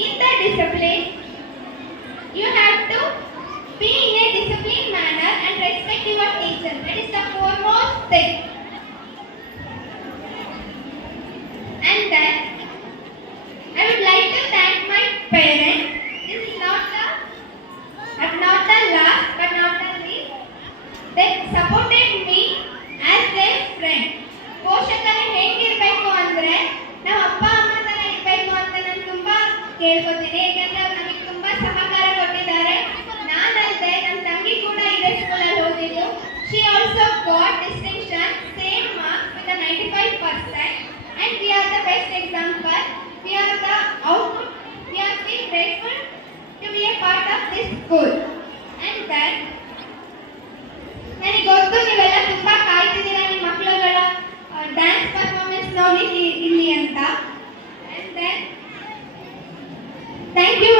In the discipline, you have to be in a disciplined manner and respect your teacher. That is the foremost thing. And then, I would like to thank my parents. This is not the, but not the last, but not the least. They supported me as their friend. ಕೇಳ್ಕೊತೀನಿ, ಯಾಕಂದ್ರೆ ಅವ್ರು ನಮಗೆ ತುಂಬಾ ಸಹಕಾರ ಕೊಟ್ಟಿದ್ದಾರೆ. ನಾನಂತೆ ನನ್ನ ತಂಗಿ ಕೂಡ ಇದೇ ಸ್ಕೂಲಲ್ಲಿ ಓದಿದ್ದು. She also got distinction same marks with ninety five percent and we are the best example we are the output we are be grateful to be a part of this school and that ನನಗೆ ಗೊತ್ತು, ನೀವೆಲ್ಲ ತುಂಬಾ ಕಾಯ್ತಿದ್ದೀರಾ ನಿಮ್ಮ ಮಕ್ಕಳುಗಳ dance performance ನೋಡಿ ಇಲ್ಲಿ ಅಂತ. Thank you.